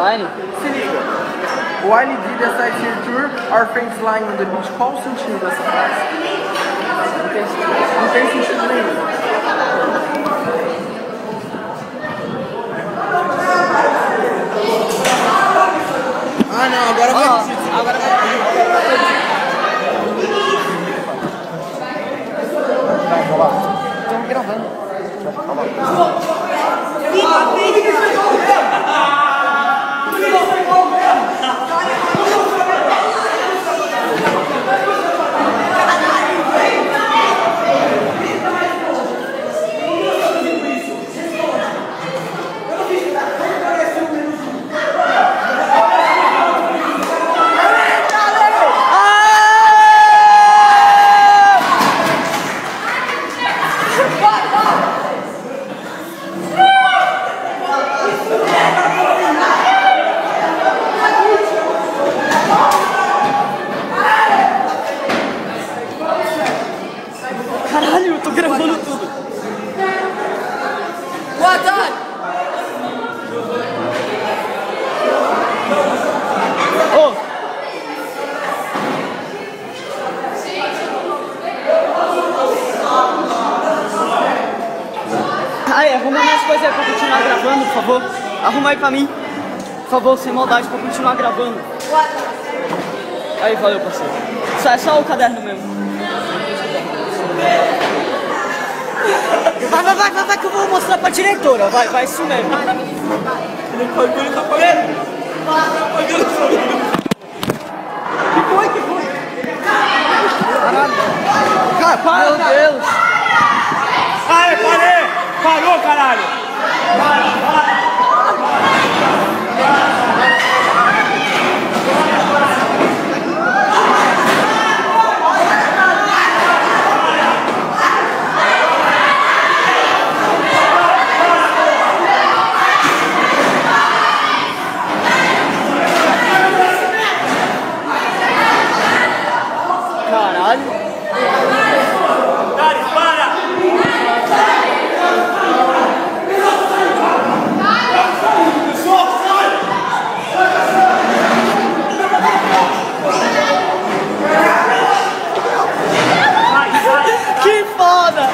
Line? Se liga. While we did a sightseeing tour, our friends lying on the beach. Qual o sentido dessa frase? Não tem sentido nenhum. Ah não, agora vai sentido. Agora vai. Estamos gravando. Caralho, eu tô gravando tudo. Boa tarde. Oh. Aí, arruma mais coisas aí pra continuar gravando, por favor. Arruma aí pra mim. Por favor, sem maldade, pra continuar gravando. Aí, valeu, parceiro. É só o caderno mesmo. Vai que eu vou mostrar pra diretora, vai isso mesmo. Ele tá pagando. Que foi? Caralho. Cara, meu Deus. Parou, caralho. Caralho. Que foda!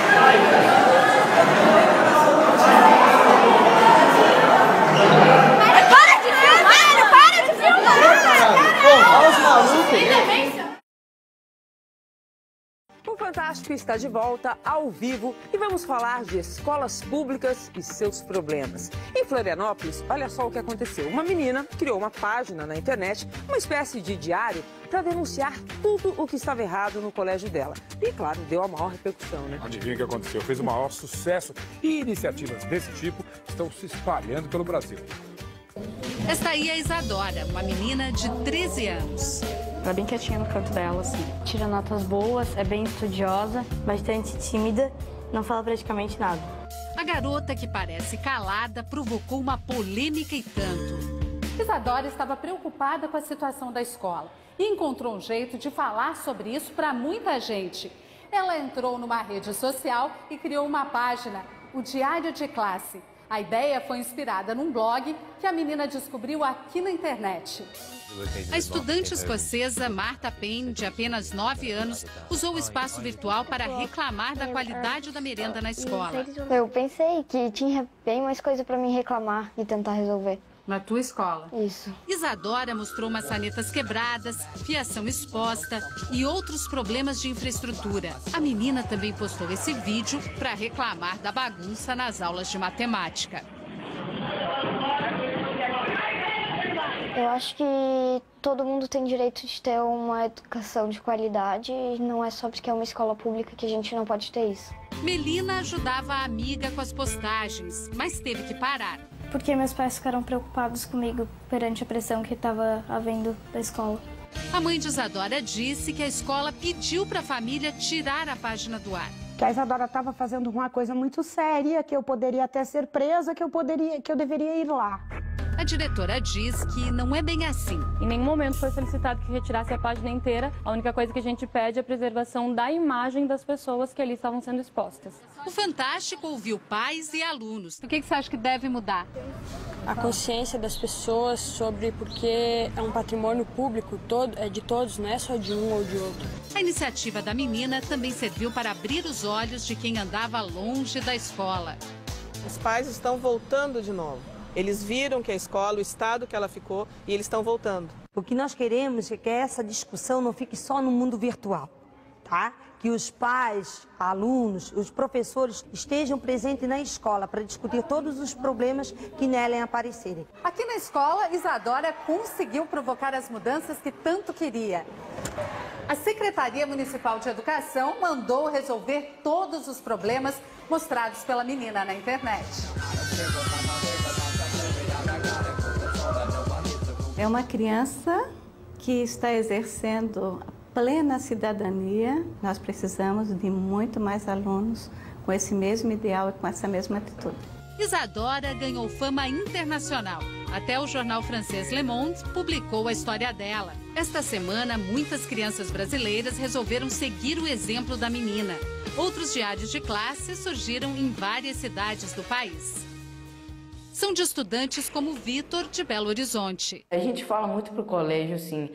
Para de filmar! Olha os malucos! O Fantástico está de volta ao vivo e vamos falar de escolas públicas e seus problemas. Em Florianópolis, olha só o que aconteceu. Uma menina criou uma página na internet, uma espécie de diário, para denunciar tudo o que estava errado no colégio dela. E, claro, deu a maior repercussão, né? Adivinha o que aconteceu? Fez o maior sucesso e iniciativas desse tipo estão se espalhando pelo Brasil. Esta aí é a Isadora, uma menina de 13 anos. Ela é bem quietinha no canto dela, assim. Tira notas boas, é bem estudiosa, bastante tímida, não fala praticamente nada. A garota, que parece calada, provocou uma polêmica e tanto. Isadora estava preocupada com a situação da escola e encontrou um jeito de falar sobre isso para muita gente. Ela entrou numa rede social e criou uma página, o Diário de Classe. A ideia foi inspirada num blog que a menina descobriu aqui na internet. A estudante escocesa Martha Payne, de apenas 9 anos, usou o espaço virtual para reclamar da qualidade da merenda na escola. Eu pensei que tinha bem mais coisa para mim reclamar e tentar resolver. Na tua escola? Isso. Isadora mostrou maçanetas quebradas, fiação exposta e outros problemas de infraestrutura. A menina também postou esse vídeo para reclamar da bagunça nas aulas de matemática. Eu acho que todo mundo tem direito de ter uma educação de qualidade e não é só porque é uma escola pública que a gente não pode ter isso. Melina ajudava a amiga com as postagens, mas teve que parar. Porque meus pais ficaram preocupados comigo perante a pressão que estava havendo da escola. A mãe de Isadora disse que a escola pediu para a família tirar a página do ar. Que a Isadora estava fazendo uma coisa muito séria, que eu poderia até ser presa, que eu deveria ir lá. A diretora diz que não é bem assim. Em nenhum momento foi solicitado que retirasse a página inteira. A única coisa que a gente pede é a preservação da imagem das pessoas que ali estavam sendo expostas. O Fantástico ouviu pais e alunos. O que você acha que deve mudar? A consciência das pessoas sobre porque é um patrimônio público é de todos, não é só de um ou de outro. A iniciativa da menina também serviu para abrir os olhos de quem andava longe da escola. Os pais estão voltando de novo. Eles viram que a escola, o estado que ela ficou, e eles estão voltando. O que nós queremos é que essa discussão não fique só no mundo virtual, tá? Que os pais, alunos, os professores estejam presentes na escola para discutir todos os problemas que nela aparecerem. Aqui na escola, Isadora conseguiu provocar as mudanças que tanto queria. A Secretaria Municipal de Educação mandou resolver todos os problemas mostrados pela menina na internet. É uma criança que está exercendo plena cidadania. Nós precisamos de muito mais alunos com esse mesmo ideal e com essa mesma atitude. Isadora ganhou fama internacional. Até o jornal francês Le Monde publicou a história dela. Esta semana, muitas crianças brasileiras resolveram seguir o exemplo da menina. Outros diários de classe surgiram em várias cidades do país. São de estudantes como Vitor, de Belo Horizonte. A gente fala muito pro colégio assim,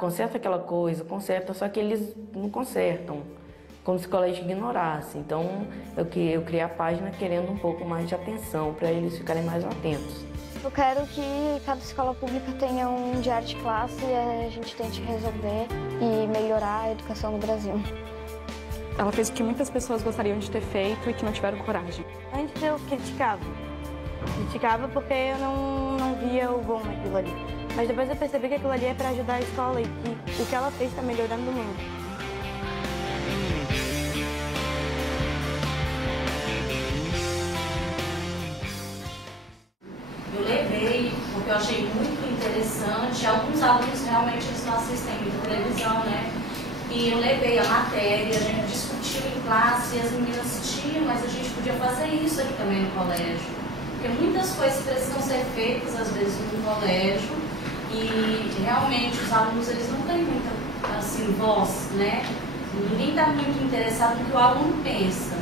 conserta aquela coisa, conserta, só que eles não consertam, como se o colégio ignorasse. Então, eu criei a página querendo um pouco mais de atenção, para eles ficarem mais atentos. Eu quero que cada escola pública tenha um diário de classe e a gente tente resolver e melhorar a educação no Brasil. Ela fez o que muitas pessoas gostariam de ter feito e que não tiveram coragem. Antes eu criticava porque eu não via o bom naquilo ali. Mas depois eu percebi que aquilo ali é para ajudar a escola e que o que ela fez está melhorando o mundo. Eu levei, porque eu achei muito interessante. Alguns alunos realmente eles não assistem muito televisão, né? E eu levei a matéria, a gente discutiu em classe, as meninas tinham, mas a gente podia fazer isso aqui também no colégio. Porque muitas coisas precisam ser feitas, às vezes, no colégio, e realmente os alunos eles não têm muita assim, voz, né? Ninguém está muito interessado no que o aluno pensa.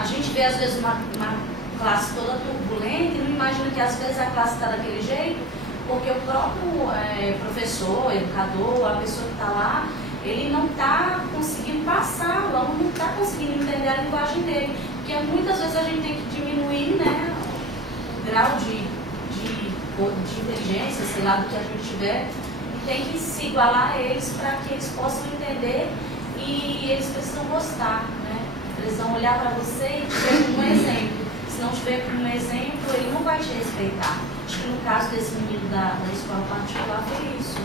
A gente vê, às vezes, uma classe toda turbulenta e não imagina que, às vezes, a classe está daquele jeito, porque o próprio professor, educador, a pessoa que está lá, ele não está conseguindo passar, o aluno não está conseguindo entender a linguagem dele. Porque muitas vezes a gente tem que diminuir, né, o grau de inteligência, sei lá, do que a gente tiver, e tem que se igualar a eles para que eles possam entender e eles precisam gostar, né? Eles vão olhar para você e te ver como um exemplo. Se não te ver como um exemplo, ele não vai te respeitar. Acho que no caso desse menino da escola particular foi isso.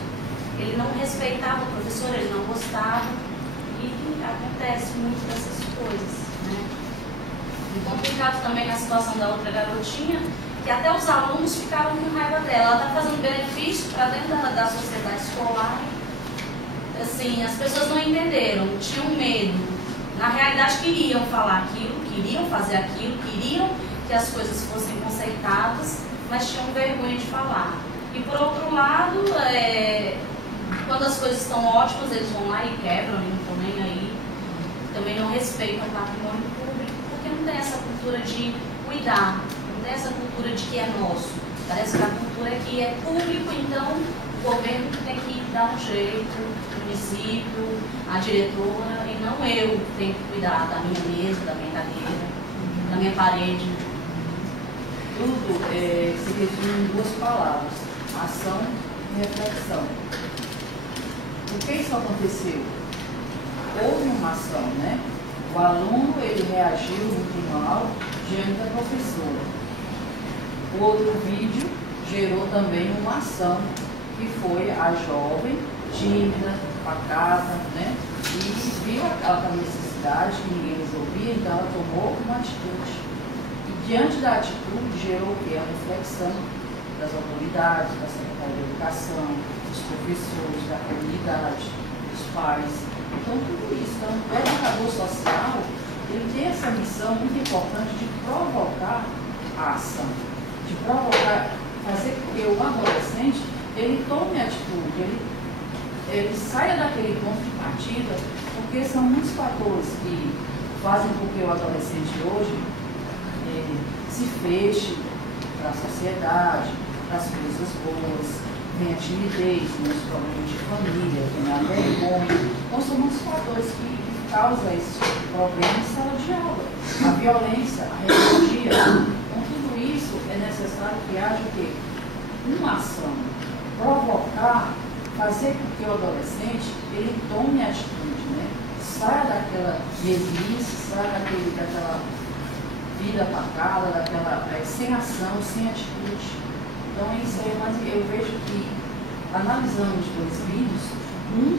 Ele não respeitava o professor, ele não gostava, e acontece muito dessas coisas, né? E complicado também a situação da outra garotinha, que até os alunos ficaram com raiva dela. Ela está fazendo benefício para dentro da sociedade escolar. Assim, as pessoas não entenderam, tinham medo. Na realidade, queriam falar aquilo, queriam fazer aquilo, queriam que as coisas fossem conceitadas, mas tinham vergonha de falar. E por outro lado, quando as coisas estão ótimas, eles vão lá e quebram, não estão nem aí. Também não respeitam o patrimônio público, porque não tem essa cultura de cuidar, não tem essa cultura de que é nosso. Parece que a cultura é que é público, então o governo tem que dar um jeito, o município, a diretora, e não eu que tenho que cuidar da minha mesa, da minha cadeira, da minha parede. Tudo se resume em duas palavras: ação e reflexão. Por que isso aconteceu? Houve uma ação, né? O aluno, ele reagiu muito mal diante da professora. O outro vídeo gerou também uma ação, que foi a jovem, tímida, pacata, né? E viu aquela necessidade que ninguém resolvia, então ela tomou uma atitude. E diante da atitude gerou o quê? A reflexão das autoridades, da Secretaria de Educação, dos professores, da comunidade, dos pais. Então, tudo isso. Então, o educador social, ele tem essa missão muito importante de provocar a ação, de provocar fazer com que o adolescente ele tome atitude, ele saia daquele ponto de partida, porque são muitos fatores que fazem com que o adolescente hoje se feche para a sociedade, para as coisas boas, vem a timidez, vem os problemas de família, vem a vergonha. Então são muitos fatores que causam esse problema em sala de aula. A violência, a rebeldia. Então tudo isso é necessário que haja o quê? Uma ação, provocar, fazer com que o adolescente ele tome atitude, né? Saia daquela mesmice, saia daquela vida pacada, daquela sem ação, sem atitude. Então isso aí, mas eu vejo que analisando os dois vídeos, um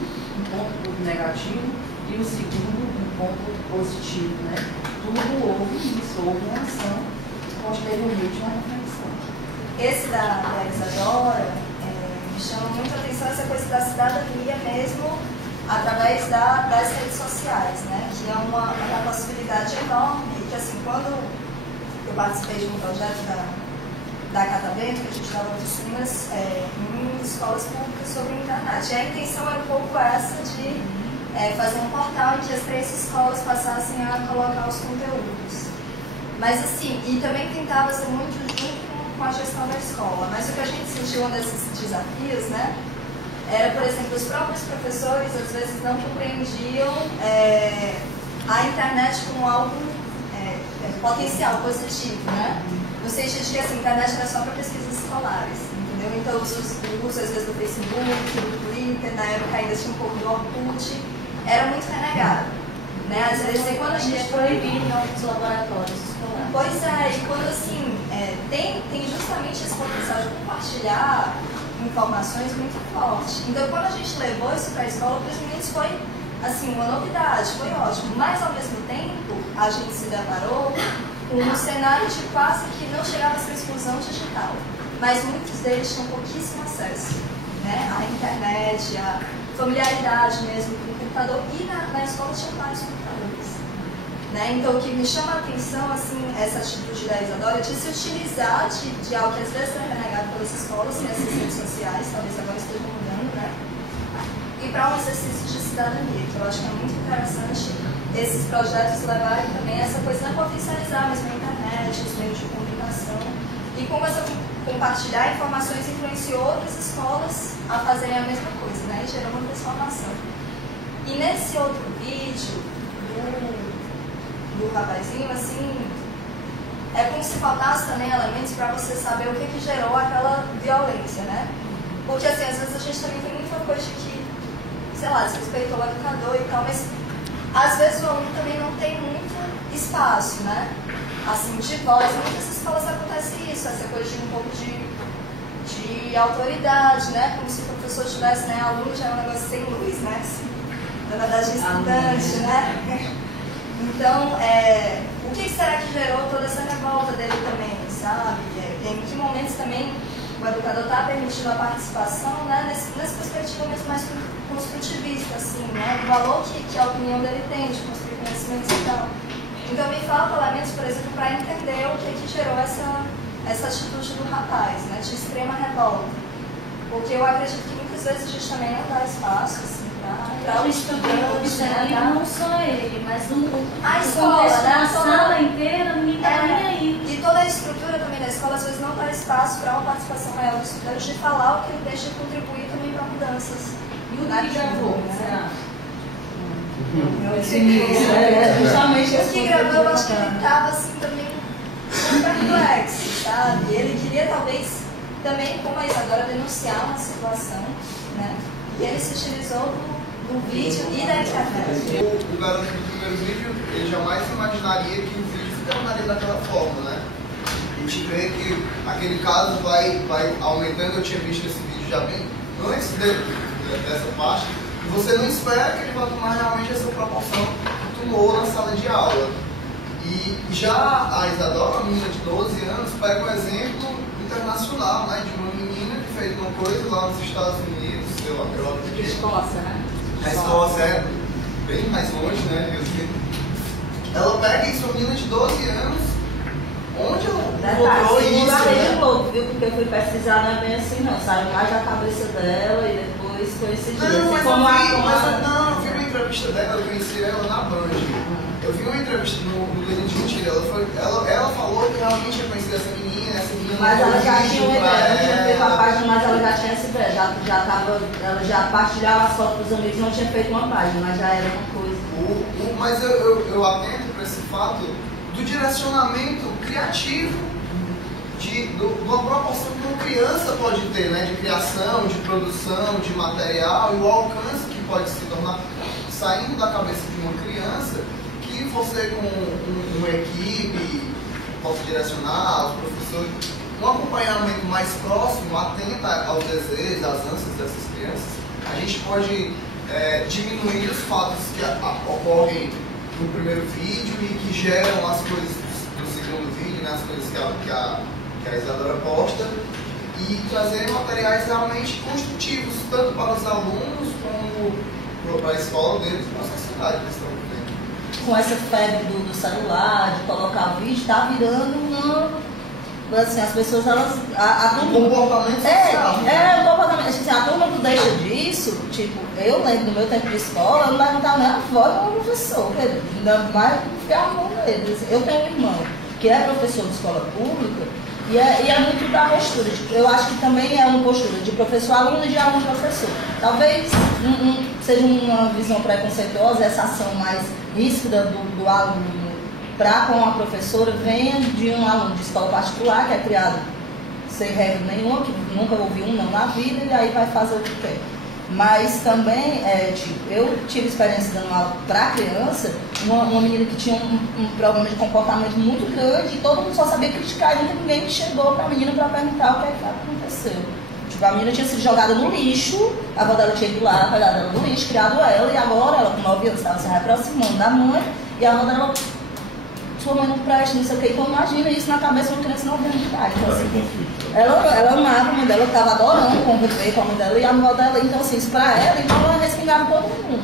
ponto negativo e o segundo um ponto positivo, né? Tudo houve isso, houve uma ação, posteriormente uma reflexão. Esse da Isadora me chama muito a atenção essa coisa da cidadania mesmo, através das redes sociais, né? Que é uma possibilidade enorme, que assim, quando eu participei de um projeto da Catavento, que a gente dava oficinas em escolas públicas sobre a internet. E a intenção era um pouco essa de fazer um portal em que as 3 escolas passassem a colocar os conteúdos. Mas assim, e também tentava ser muito junto com a gestão da escola. Mas o que a gente sentiu um desses desafios, né? Era, por exemplo, os próprios professores às vezes não compreendiam a internet como algo potencial, positivo, né? No sentido de que assim, a internet não é só para pesquisas escolares, entendeu? Então, o uso às vezes do Facebook, do Twitter, na época ainda tinha um pouco do Orkut, era muito renegado, né? Às vezes, quando a gente proibido nos laboratórios escolares. Pois é, e quando assim, tem justamente esse potencial de compartilhar informações muito forte. Então, quando a gente levou isso para a escola, para os meninos foi assim, uma novidade, foi ótimo. Mas, ao mesmo tempo, a gente se deparou com um cenário de quase que não chegava a ser exclusão digital. Mas muitos deles tinham pouquíssimo acesso, né? À internet, à familiaridade mesmo com o computador. E na escola tinha vários computadores. Né? Então, o que me chama a atenção, assim, essa atitude da Isadora de se utilizar de algo que às vezes é renegado pelas escolas, que é essas redes sociais, talvez agora esteja mudando, né? E para um exercício de cidadania, que eu acho que é muito interessante esses projetos levarem também essa coisa de potencializar mesmo a internet, os meios de comunicação, e como essa compartilhar informações influenciou outras escolas a fazerem a mesma coisa, né? E gerou uma transformação. E nesse outro vídeo do rapazinho, assim, é como se faltasse também elementos para você saber o que gerou aquela violência, né? Porque, assim, às vezes a gente também tem muita coisa de que, sei lá, desrespeitou o educador e tal, mas às vezes o aluno também não tem muito espaço, né? Assim, de voz. Em muitas escolas acontece isso, essa coisa de um pouco de autoridade, né? Como se o professor tivesse, né? Aluno já é um negócio sem luz, né? Na verdade, estudante, né? Então, o que será que gerou toda essa revolta dele também, sabe? Em que momentos também o educador está permitindo a participação, né? Nessa perspectiva mesmo mais construtivista, assim, né? Do valor que a opinião dele tem de construir conhecimentos e tal. Então, me falta elementos, por exemplo, para entender o que gerou essa atitude do rapaz, né? De extrema revolta. Porque eu acredito que muitas vezes a gente também não dá espaço, assim, para o estudante, né? Não só ele, mas a escola, né? A sala inteira, ninguém está nem aí. E toda a estrutura também da escola, às vezes, não dá espaço para uma participação maior do estudante de falar o que ele deixa de contribuir também para mudanças. E o que gravou, né? Justamente o que gravou, eu acho que ele estava assim também perplexo, sabe? Ele queria talvez também, como a Isadora, denunciar uma situação, né? E ele se utilizou do vídeo e da internet. O garoto do primeiro vídeo, ele jamais imaginaria que o vídeo se tornaria daquela forma, né? A gente vê que aquele caso vai aumentando. Eu tinha visto esse vídeo já bem antes dessa parte. E você não espera que ele vá tomar realmente essa proporção que tomou na sala de aula. E já a Isadora, uma menina de 12 anos, pega um exemplo internacional, né? De uma menina que fez uma coisa lá nos Estados Unidos, sei lá, Escócia, né? A Escócia é bem mais longe, né? Ela pega isso, uma menina de 12 anos, onde ela Detalhe, encontrou segundo a isso, Rede né? Globo, viu? Porque eu fui pesquisar, não é bem assim não. Saiu mais da cabeça dela e depois foi esse dia. Não, mas Como eu vi uma entrevista dela, eu conheci ela na Band. Eu vi uma entrevista no Glenin de Mentira, ela falou que realmente ia conhecer essa menina mas ela já tinha uma ideia, não tinha ela. feito a página, mas ela já tinha essa ideia, ela já partilhava as fotos dos amigos, não tinha feito uma página, mas já era uma coisa. Mas eu atento para esse fato do direcionamento criativo, de uma proporção que uma criança pode ter, né? De criação, de produção, de material, e o alcance que pode se tornar, saindo da cabeça de uma criança, que você com uma equipe possa direcionar, os professores, um acompanhamento mais próximo, atento aos desejos, às ânsias dessas crianças, a gente pode diminuir os fatos que ocorrem no primeiro vídeo e que geram as coisas do segundo vídeo, né, as coisas que a Isadora posta, e trazer materiais realmente construtivos, tanto para os alunos como para a escola deles e para a sociedade que estão vivendo. Com essa febre do celular, de colocar o vídeo, está virando uma... Assim, as pessoas, elas... Um comportamento social. Um comportamento. Assim, a turma não deixa disso, tipo, eu lembro do meu tempo de escola, eu não perguntava nem a avó do meu professor, ainda mais ficar a mão deles. Eu tenho um irmão que é professor de escola pública, e é muito da postura. Eu acho que também é uma postura de professor-aluno e de aluno-professor. Talvez seja uma visão preconceituosa, essa ação mais ríspida do aluno para com a professora venha de um aluno de escola particular que é criado sem regra nenhuma, que nunca ouviu um não na vida e aí vai fazer o que quer. Mas também, eu tive experiência dando aula para criança, uma menina que tinha um problema de comportamento muito grande e todo mundo só sabia criticar e nunca ninguém chegou para a menina para perguntar o que aconteceu. Tipo, a menina tinha sido jogada no lixo, a avó dela tinha ido lá, pegado ela no lixo, criado ela, e agora ela com 9 anos estava se reaproximando da mãe e a avó dela, sua mãe não presta, não sei o que. Então imagina isso na cabeça de uma criança de 9 anos de idade. Então, assim, ela amava a mãe dela, estava adorando conviver com a mãe dela e a avó dela. Então, assim, isso para ela, então ela respingava todo mundo.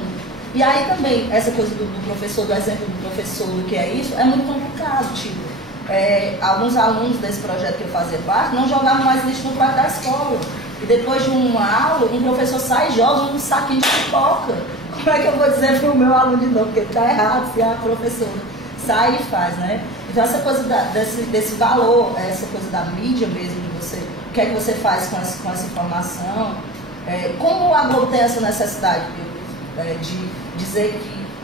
E aí também, essa coisa do professor, do exemplo do professor, do que é isso, é muito complicado. Tipo, alguns alunos desse projeto que eu fazia parte não jogavam mais lixo no quarto da escola. E depois de uma aula, um professor sai e joga um saquinho de pipoca. Como é que eu vou dizer para o meu aluno de novo? Porque está errado se a professora sai e faz, né? Então essa coisa desse valor, essa coisa da mídia mesmo, de você, o que é que você faz com essa informação, como a Globo tem essa necessidade de dizer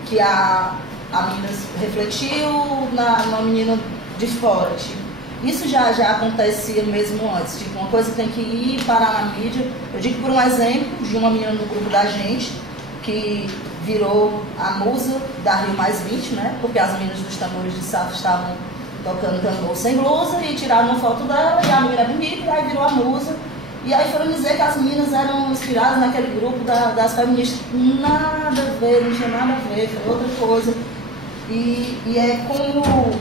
que a menina refletiu na menina de fora, tipo, isso já acontecia mesmo antes, tipo, uma coisa tem que ir parar na mídia. Eu digo por um exemplo de uma menina do grupo da gente, que virou a musa da Rio Mais 20, né? Porque as meninas dos tambores de Safo estavam tocando tambor sem blusa e tiraram uma foto dela e a menina é bonita, e aí virou a musa. E aí foram dizer que as meninas eram inspiradas naquele grupo das feministas. Nada a ver, não tinha nada a ver, foi outra coisa. E é como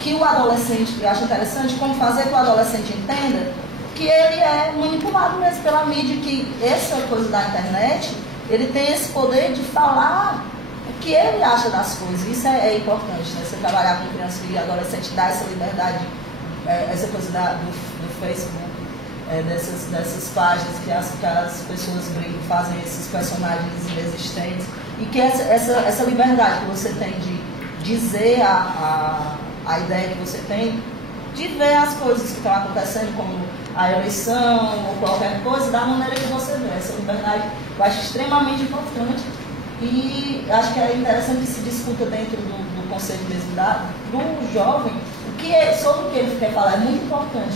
que o adolescente, eu acho interessante, como fazer que o adolescente entenda que ele é manipulado mesmo pela mídia, que essa coisa da internet, ele tem esse poder de falar o que ele acha das coisas. Isso é importante, né? Você trabalhar com criança e adolescente, dar essa liberdade, essa coisa do Facebook, dessas páginas que as pessoas brincam, fazem esses personagens inexistentes. E que essa liberdade que você tem de dizer a ideia que você tem, de ver as coisas que estão acontecendo, como a eleição ou qualquer coisa, da maneira que você vê. Essa liberdade eu acho extremamente importante e acho que é interessante que se discuta dentro do conceito mesmo do jovem sobre o que ele quer falar. É muito importante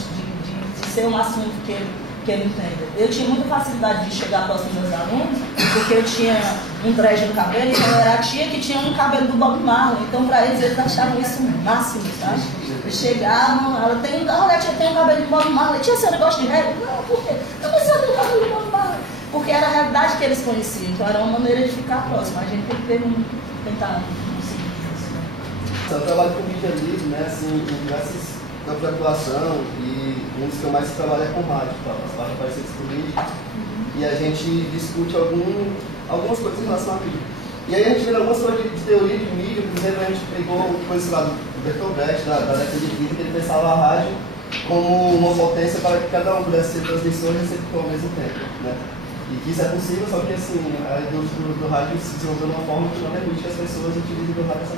de ser um assunto que ele entenda. Eu tinha muita facilidade de chegar próximo dos meus alunos, porque eu tinha um dread no cabelo, então eu era a tia que tinha um cabelo do Bob Marley, então para eles achavam isso o máximo, sabe? Eles chegavam, olha, tia tem um cabelo de Bob Marley, tia, a senhora gosta de reggae? Não, por quê? Não, mas eu tenho um cabelo de Bob Marley. Porque era a realidade que eles conheciam, então era uma maneira de ficar próximo. A gente tem que tentar conseguir isso. Eu trabalho com vídeo, né, assim, em diversos campos de atuação, e um dos que eu mais trabalho é com rádio, tá? As páginas parecidas com vídeo, e a gente discute algumas coisas em relação à mídia. E aí a gente vê algumas coisas de teoria de mídia, por exemplo, a gente pegou coisas lá do Bertolt Brecht, da década de 30, que ele pensava a rádio como uma potência para que cada um pudesse ser transmissor e receptor ao mesmo tempo, né? E que isso é possível, só que assim, a indústria do rádio se desenvolveu de uma forma que não permite que as pessoas utilizem do rádio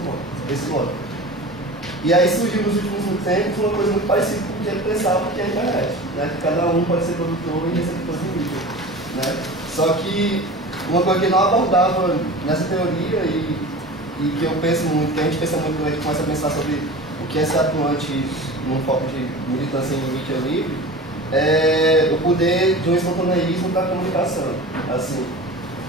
desse modo. E aí surgiu nos últimos tempos uma coisa muito parecida com o que ele pensava que é a internet, né? Que cada um pode ser produtor e receptor de mídia, né? Só que uma coisa que não abordava nessa teoria e que eu penso muito, que a gente pensa muito quando a gente começa a pensar sobre o que é ser atuante num foco de militância em mídia livre, é o poder de um espontaneísmo para a comunicação. Assim,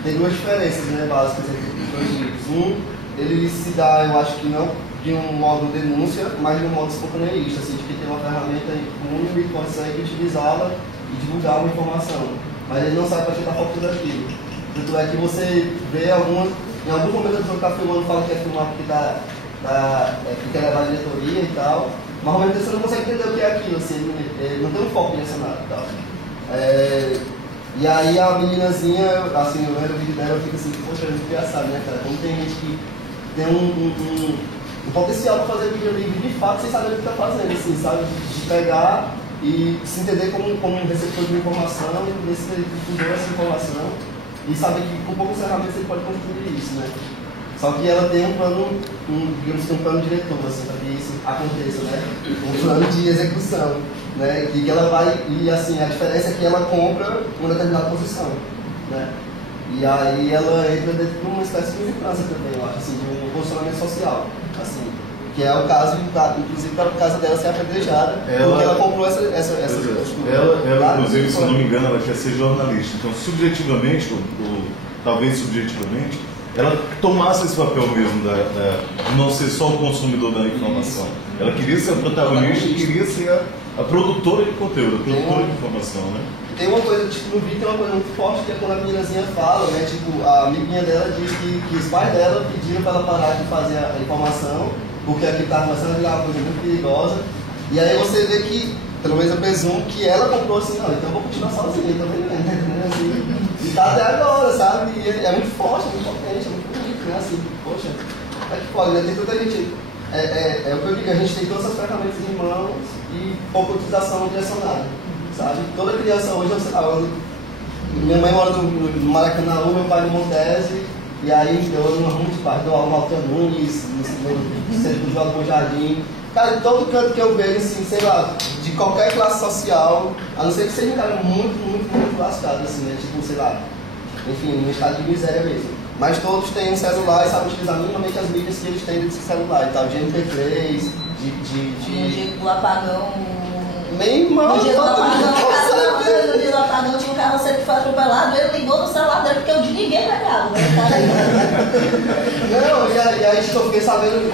tem duas diferenças, né, básicas entre os dois livros. Um, ele se dá, eu acho que não de um modo denúncia, mas de um modo espontaneísta, assim, de que tem uma ferramenta única e consegue utilizá-la e divulgar uma informação. Mas ele não sai para tentar foco daquilo. Tanto é que você vê em algum momento a pessoa que está filmando fala que quer filmar porque que quer levar a diretoria e tal, mas ao mesmo tempo você não consegue entender o que é aquilo, assim, ele não tem um foco direcionado e tal. E aí a meninazinha, assim, eu vendo o vídeo dela, eu fico assim, poxa, é muito engraçado, né, cara? Como tem gente que tem um potencial para fazer vídeo livre de fato sem saber o que está fazendo, assim, sabe? De pegar e se entender como um receptor de informação, difusor essa informação e saber que com poucas ferramentas ele pode construir isso, né? Só que ela tem um plano, digamos que um plano diretor, assim, para que isso aconteça, né? Um plano de execução, né? E que ela vai, e assim, a diferença é que ela compra uma determinada posição, né? E aí ela entra dentro de uma espécie de militância também, eu acho, assim, de um posicionamento social, assim. Que é o caso, inclusive, para o caso dela ser apedrejada, porque ela comprou essa postura. Ela, inclusive, se eu não me engano, ela quer ser jornalista. Então, subjetivamente, ou talvez subjetivamente, ela tomasse esse papel mesmo de não ser só o consumidor da informação. Ela queria ser a protagonista e queria ser a produtora de conteúdo, a produtora de informação, né? Tem uma coisa, tipo, no vídeo tem uma coisa muito forte, que é quando a meninazinha fala, né? Tipo, a amiguinha dela diz que os pais dela pediram para ela parar de fazer a informação, porque aqui está começando a virar uma coisa muito perigosa. E aí você vê que, pelo menos eu presumo, que ela comprou assim, não, então eu vou continuar sozinha também, né? Assim, e tá até agora, sabe? E é muito forte, é muito potente, é muito bonito, né? Assim, poxa, é que pode, né? Tem tanta gente. É o que eu digo, a gente tem todas as ferramentas em mãos e pouca utilização direcionada, sabe? Toda criança hoje, eu sei lá, minha mãe mora no Maracanã, meu pai no Montese. E aí eu ando muito pai, dou aula no Alta Nunes, no centro do João Jardim. Cara, todo canto que eu vejo, assim, sei lá, de qualquer classe social, a não ser que seja um cara muito lascado, assim, né? Tipo, sei lá, enfim, um estado de miséria mesmo. Mas todos têm um celular e sabem utilizar minimamente as mídias que eles têm desse celular e tal, de MP3, No dia do apagão. Nem mal. No dia do apagão tinha um carroceiro que foi atropelado, ele ligou no celular dele porque eu desliguei pra cá. Não, e aí eu fiquei sabendo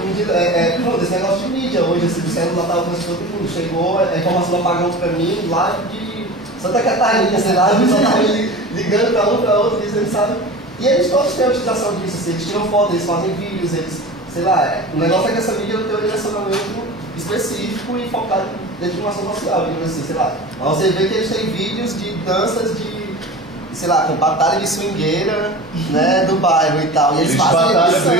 esse negócio de mídia hoje, assim, o celular estava com todo mundo. Chegou a informação do apagão pra mim lá de Santa Catarina, sei lá, a pessoa estava ligando pra um pra outro, eles sabem. E eles todos têm a utilização disso, assim, eles tiram fotos, eles fazem vídeos, eles, sei lá, o negócio é que essa mídia tem um direcionamento específico e focado dentro de uma ação social, digamos assim, sei lá. Mas você vê que eles têm vídeos de danças de, sei lá, com batalha de swingueira, né, do bairro e tal. E eles fazem edição.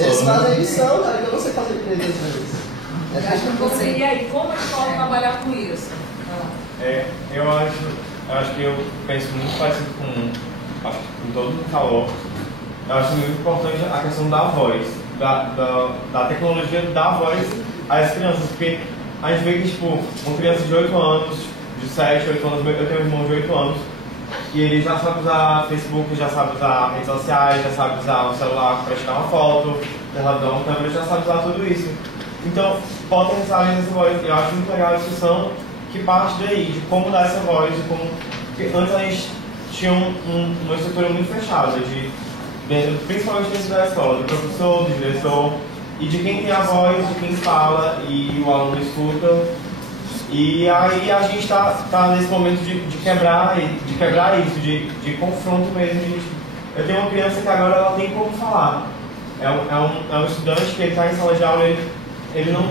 Eles fazem edição, cara, que eu não sei fazer direito às vezes. E aí, como a escola trabalhar com isso? Eu acho que eu penso muito parecido com todo mundo falou. Eu acho muito importante a questão da voz, da tecnologia da voz às crianças, porque a gente vê que, tipo, uma criança de 8 anos, de 7, 8 anos, eu tenho um irmão de 8 anos, e ele já sabe usar Facebook, já sabe usar redes sociais, já sabe usar o celular para tirar uma foto, já sabe usar uma câmera, já sabe usar tudo isso. Então, potencializar essa voz. Eu acho muito legal a discussão que parte daí, de como dar essa voz, de como... Porque antes a gente tinha uma estrutura muito fechada, principalmente dentro da escola, do professor, do diretor, e de quem tem a voz, de quem fala, e o aluno escuta. E aí a gente está nesse momento de quebrar isso, de confronto mesmo. Eu tenho uma criança que agora ela tem como falar. É um estudante que está em sala de aula, ele não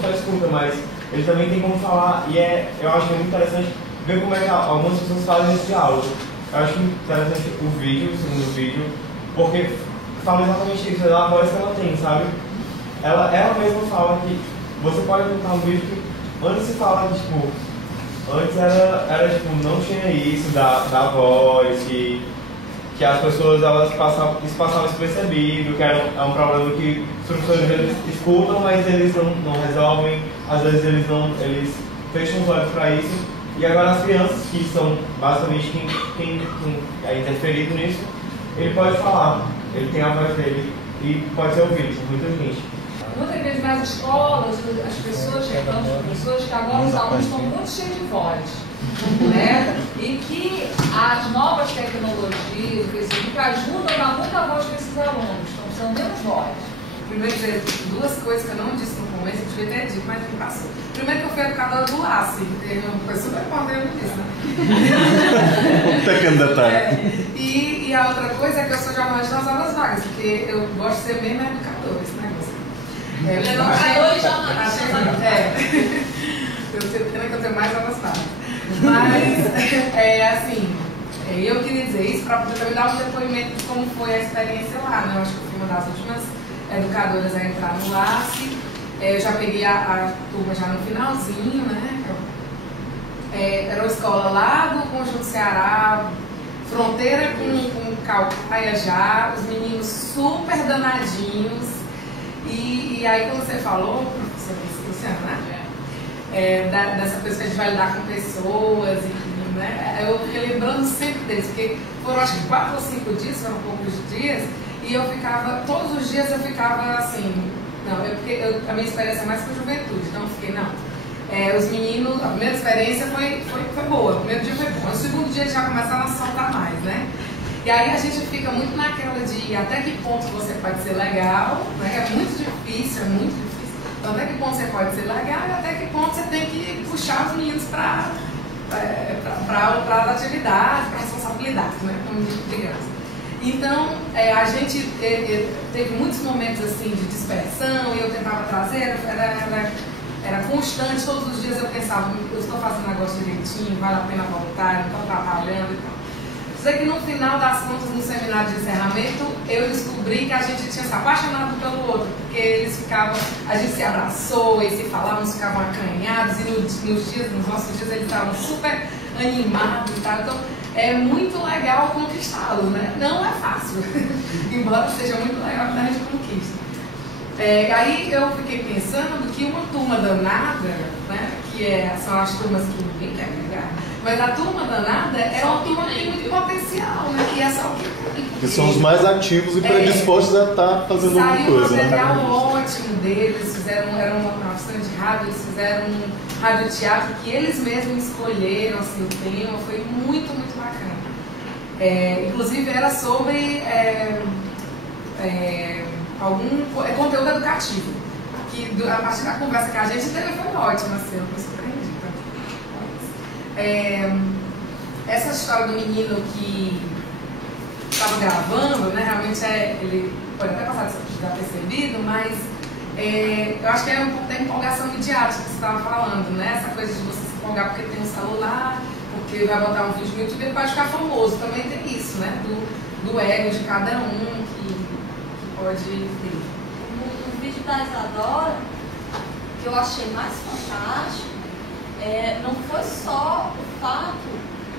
só escuta, mas ele também tem como falar. E eu acho que é muito interessante ver como é que algumas pessoas fazem esse diálogo. Eu acho interessante o segundo vídeo, porque fala exatamente isso, é da voz que ela tem, sabe? Ela mesma fala que você pode contar um vídeo que antes se fala que, tipo, antes era tipo, não tinha isso da voz, que as pessoas isso passava despercebido, que é um problema que os professores eles escutam, mas eles não resolvem, às vezes eles fecham os olhos para isso. E agora as crianças, que são basicamente quem é interferido nisso, ele pode falar, ele tem a voz dele e pode ser ouvido por muita gente. Muitas vezes nas escolas, as pessoas reclamam dos professores que agora os alunos estão muito cheios de voz, né? E que as novas tecnologias, o Facebook, ajudam a dar muita voz para esses alunos, estão precisando menos voz. Primeiro, dizer duas coisas que eu não disse no começo, eu devia ter dito, mas não passou. Primeiro que eu fui educadora do LACE, que foi super importante nisso, né? Tá candidatar. E a outra coisa é que eu sou jornalista nas horas vagas, porque eu gosto de ser mesmo educadora, esse negócio. Eu tenho pena que eu tenho mais horas vagas. Mas, assim, eu queria dizer isso para poder também dar um depoimento de como foi a experiência lá, né? Eu acho que eu fui uma das últimas educadoras a entrar no LACE. Eu já peguei a turma já no finalzinho, né? Era uma escola lá do Conjunto Ceará, fronteira com Calcaia já, os meninos super danadinhos. E aí quando você falou, professora Luciana, né? Dessa coisa que a gente vai lidar com pessoas, e, né? Eu fiquei lembrando sempre deles, porque foram acho que 4 ou 5 dias, foram poucos dias, e eu ficava, todos os dias eu ficava assim, não, porque a minha experiência é mais com juventude, então eu fiquei, não. Os meninos, a primeira experiência foi boa, o primeiro dia foi bom, o segundo dia eles já começaram a soltar mais, né? E aí a gente fica muito naquela de até que ponto você pode ser legal, né? É muito difícil, Então até que ponto você pode ser legal e até que ponto você tem que puxar os meninos para as atividades, para responsabilidades, né? Como de graça. Então, a gente teve muitos momentos assim de dispersão e eu tentava trazer, era constante, todos os dias eu pensava, eu estou fazendo o negócio direitinho, vale a pena voltar, não estou atrapalhando e tal. Sei que no final das contas, no seminário de encerramento, eu descobri que a gente tinha se apaixonado pelo outro, porque a gente se abraçou e se falava, uns ficavam acanhados, e nos nossos dias eles estavam super animados e tal. Então, é muito legal conquistá-los, né? Não é fácil, embora seja muito legal que a gente conquista. Aí eu fiquei pensando que uma turma danada, né? Que são as turmas que ninguém quer pegar, mas a turma danada é uma turma que tem muito potencial, né? Que é só o que são os mais ativos e predispostos a estar fazendo alguma coisa. Saiu um material ótimo deles, era uma oficina de rádio, eles fizeram um radioteatro que eles mesmos escolheram assim, o tema, foi muito, muito bacana. Inclusive era sobre conteúdo educativo, que a partir da conversa que a gente teve foi ótima, assim, eu me surpreendi. Essa história do menino que estava gravando, né, realmente ele pode até passar desapercebido, mas eu acho que é um pouco da empolgação midiática que você estava falando, né? Essa coisa de você se empolgar porque tem um celular, porque vai botar um vídeo no YouTube e pode ficar famoso. Também tem isso, né? Do ego de cada um que pode ter. No vídeo da Isadora, que eu achei mais fantástico, não foi só o fato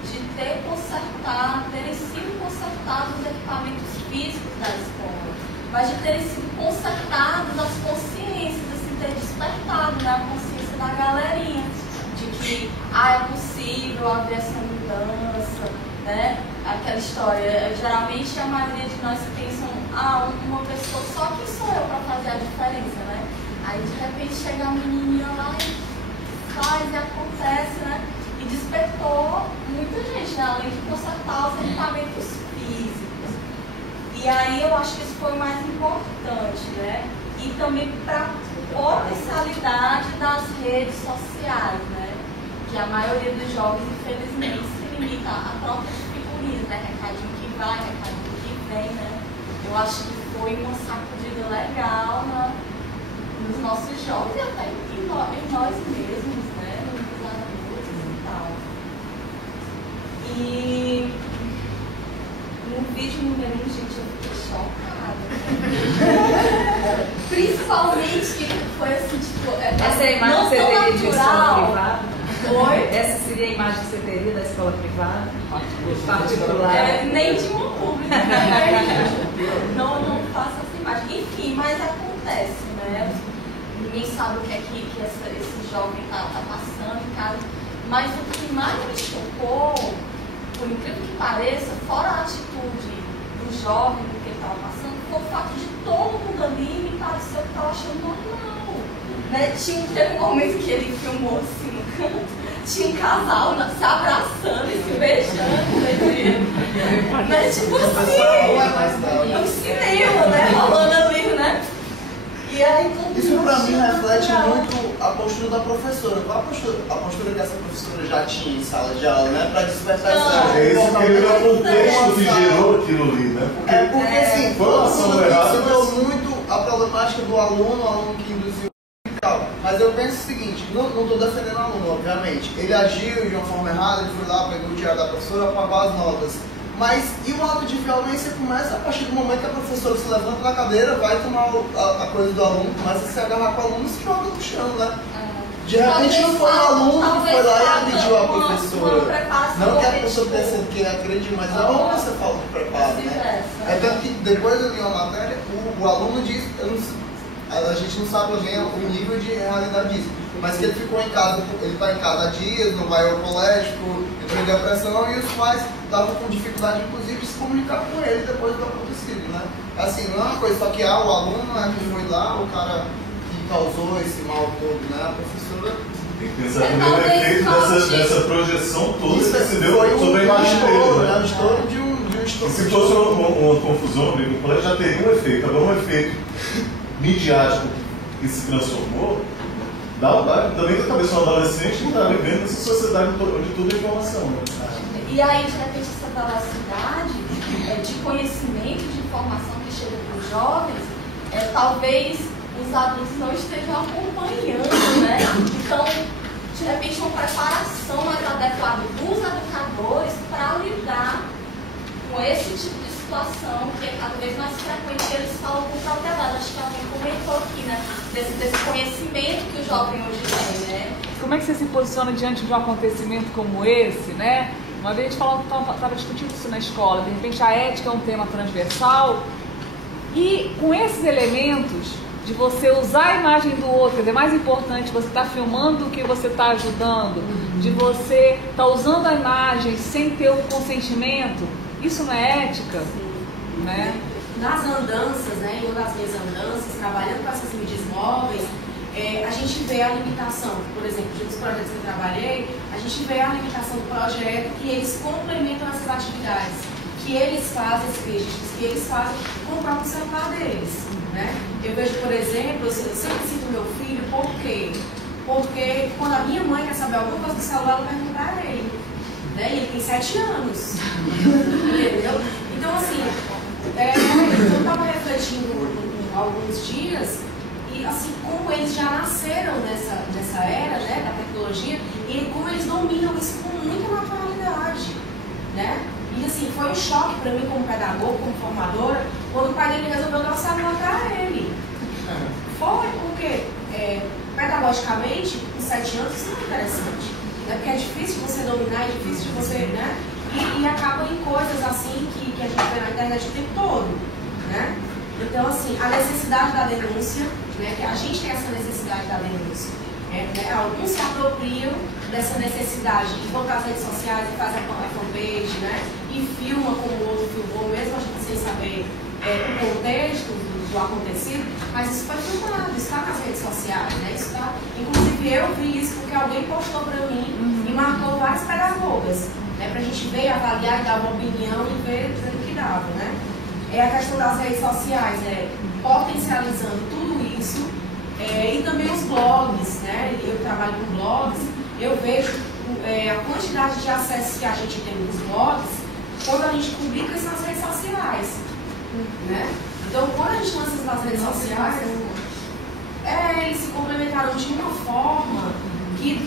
de terem sido consertados os equipamentos físicos da escola, mas de terem sido consertadas as consciências, assim, ter despertado, né, a consciência da galerinha, de que é possível haver essa mudança, né? Aquela história, geralmente a maioria de nós pensam, uma pessoa, só que sou eu para fazer a diferença, né? Aí de repente chega uma menininha lá e faz e acontece, né? E despertou muita gente, né? Além de consertar os equipamentos físicos. E aí eu acho que isso foi o mais importante, né? E também para a potencialidade das redes sociais, né? Que a maioria dos jovens, infelizmente, se limita a troca de figurinhas, né? Recadinho que vai, recadinho que vem, né? Eu acho que foi uma sacudida legal nos nossos jovens e até em nós mesmos, né? Nos adultos e tal. E no vídeo número 1, gente, eu fiquei chocada, né? Principalmente que foi assim, tipo, essa é a imagem não que você tão teria de escola natural. privada? Oi? Essa seria a imagem que você teria da escola privada? Particular? Nem de uma pública. Não faço essa imagem. Enfim, mas acontece, né? Ninguém sabe o que é que esse jovem tá passando em casa. Mas o que mais me chocou, por incrível que pareça, fora a atitude do jovem, do que ele estava passando, foi o fato de todo mundo ali me pareceu que estava achando normal. Né? Teve um momento que ele filmou assim no canto, tinha um casal se abraçando e se beijando, né? Tipo assim, no cinema, né? Rolando ali, né? E aí, isso pra mim reflete muito a postura da professora. Qual a postura que essa professora já tinha em sala de aula, né? Pra despertar essa... É esse que é o contexto que gerou aquilo ali, né? Porque assim, todo mundo citou muito a problemática do aluno, o aluno que induziu e tal. Mas eu penso o seguinte, não estou defendendo o aluno, obviamente. Ele agiu de uma forma errada, ele foi lá, pegou o diário da professora, apagou as notas. Mas e o ato de violência começa a partir do momento que a professora se levanta da cadeira, vai tomar a coisa do aluno, começa a se agarrar com o aluno e se joga no chão, né? De repente não foi o aluno que foi lá e agrediu a professora. Não que a pessoa tenha sido quem agrediu, mas é uma essa falta de preparo, né? É tanto que depois eu li uma matéria, o aluno diz, a gente não sabe bem o nível de realidade disso, mas que ele ficou em casa, ele está em casa há dias, não vai ao colégio, entrou em depressão e os pais estavam com dificuldade, inclusive, de se comunicar com ele depois do acontecido, né? Assim, não é uma coisa só que o aluno é que foi lá, o cara que causou esse mal todo, né? A professora... Tem que pensar também no efeito dessa projeção toda que se deu sobre a imagem dele, né? Um estouro de um estouro. Se fosse uma confusão, o colégio já teria um efeito. Agora, um efeito midiático que se transformou, também da cabeça do adolescente que está vivendo nessa sociedade onde tudo é informação, né? E aí, de repente, essa velocidade de conhecimento, de informação que chega para os jovens, talvez os adultos não estejam acompanhando, né? Então, de repente, uma preparação mais adequada dos educadores para lidar com esse tipo de situação, que é cada vez mais frequente eles falam com propriedade. Acho que alguém comentou aqui, né? Desse conhecimento que o jovem hoje tem, né? Como é que você se posiciona diante de um acontecimento como esse, né? Uma vez a gente estava discutindo isso na escola, de repente a ética é um tema transversal e com esses elementos de você usar a imagem do outro, é mais importante você estar filmando do que você está ajudando, de você estar usando a imagem sem ter o consentimento, isso não é ética? Sim. Né? Nas andanças, né, em uma das minhas andanças, trabalhando com essas mídias móveis, a gente vê a limitação, por exemplo, dos projetos que eu trabalhei, a gente vê a limitação do projeto que eles complementam essas atividades, que eles fazem, esses registros, que eles fazem com o próprio celular deles. Né? Eu vejo, por exemplo, eu sempre cito meu filho, por quê? Porque quando a minha mãe quer saber alguma coisa do celular, ela pergunta para ele. Né? E ele tem 7 anos. Entendeu? Então, assim, eu estava refletindo alguns dias, e assim, como eles já nasceram nessa era, né, da tecnologia, e como eles dominam isso com muita naturalidade. Né? E assim, foi um choque para mim como pedagogo, como formadora, quando o pai dele resolveu dar o celular para ele. Foi porque, pedagogicamente, com 7 anos, isso não é interessante. Né? Porque é difícil você dominar, é difícil de você, né? E acaba em coisas assim que a gente vê na internet o tempo todo. Né? Então, assim, a necessidade da denúncia, né? Que a gente tem essa necessidade da denúncia. Né? Alguns se apropriam dessa necessidade de vão para as redes sociais e fazem a fanpage, né? E filma como o outro filmou, mesmo a gente sem saber o contexto do acontecido, mas isso foi filmado, isso está nas redes sociais, né? Isso tá, inclusive eu vi isso porque alguém postou para mim e marcou várias pedagogas, né? Para a gente ver, avaliar e dar uma opinião e ver o que dava, né? É a questão das redes sociais, potencializando tudo isso, e também os blogs, né? Eu trabalho com blogs, eu vejo a quantidade de acessos que a gente tem nos blogs quando a gente publica isso nas redes sociais. Né? Então, quando a gente lança isso nas redes sociais, eles se complementaram de uma forma que